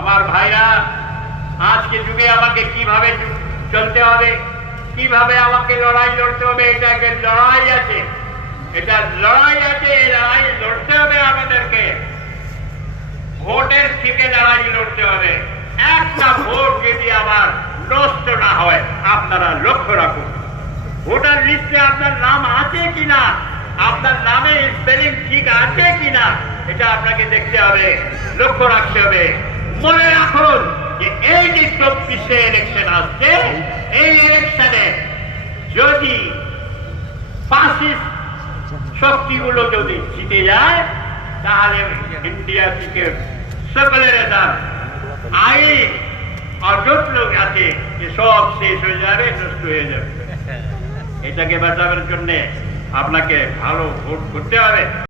আমার ভাইরা, আজকে যুগে আমাকে কিভাবে চলতে হবে, কিভাবে আমাকে লড়াই লড়তে হবে, এটা একটা লড়াই আছে, এটা লড়াই আছে। এই লড়াই লড়তে হবে আমাদেরকে। ভোটের থেকে লড়াই লড়তে হবে। একটা ভোট যদি আবার নষ্ট না হয়, আপনারা লক্ষ্য রাখুন ভোটার লিস্টে আপনার নাম আছে কিনা, আপনার নামে স্পেলিং ঠিক আছে কিনা, এটা আপনাকে দেখতে হবে, লক্ষ্য রাখতে হবে। মনে রাখুন যে এই যে 24-এ ইলেকশন আসছে, এই ইলেকশনে যদি ফাসিস্ট শক্তিগুলো যদি জিতে যায়, তাহলে ইন্ডিয়া থেকে সকলের আইন আর যত লোক আছে যে সব শেষ হয়ে যাবে, নষ্ট হয়ে যাবে। এটাকে বাঁচানোর জন্য আপনাকে ভালো ভোট করতে হবে।